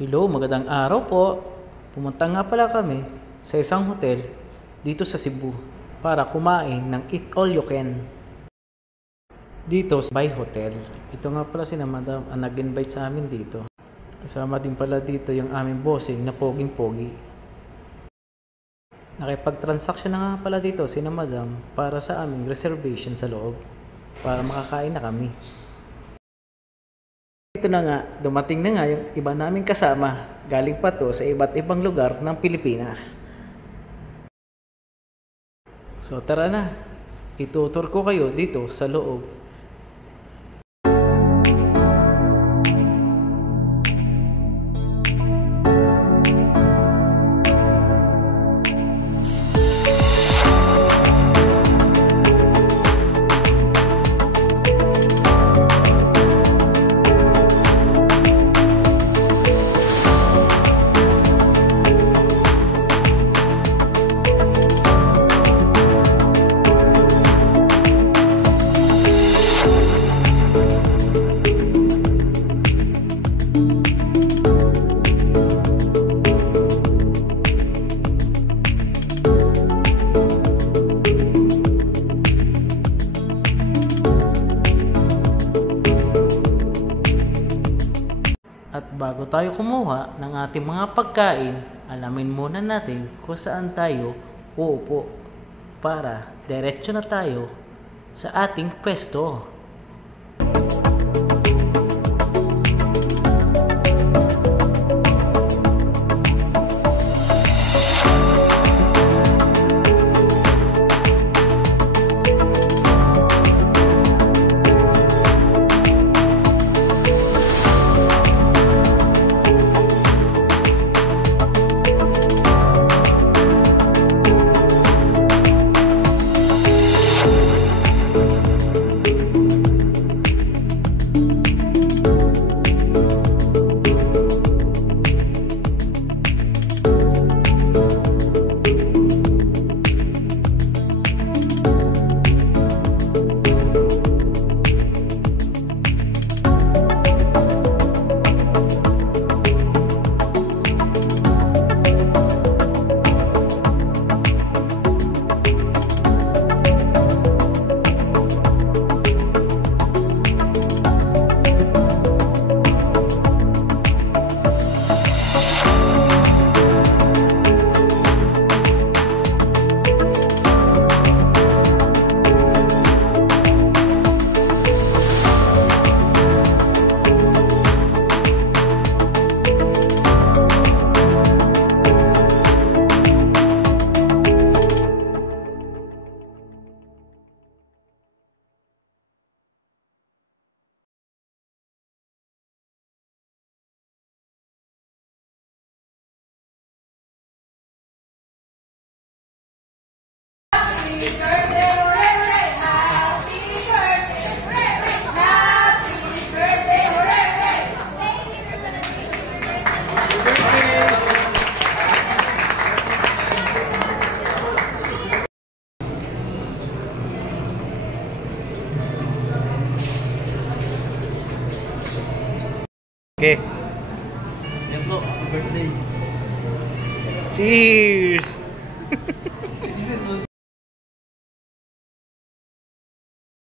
Hello, magandang araw po. Pumunta nga pala kami sa isang hotel dito sa Cebu para kumain ng Eat All You Can dito sa Bay Hotel. Ito nga pala si Madam ang nag-invite sa amin dito. Kasama din pala dito yung aming bossing na poging-pogi. Nakipag-transaction na nga pala dito si Madam para sa aming reservation sa loob para makakain na kami. Ito na nga, dumating na nga yung iba naming kasama. Galing pa to sa iba't ibang lugar ng Pilipinas. So tara na, itutur ko kayo dito sa loob. At bago tayo kumuha ng ating mga pagkain, alamin muna natin kung saan tayo uupo para diretso na tayo sa ating pwesto. Okay. Yan po, happy birthday. Cheers!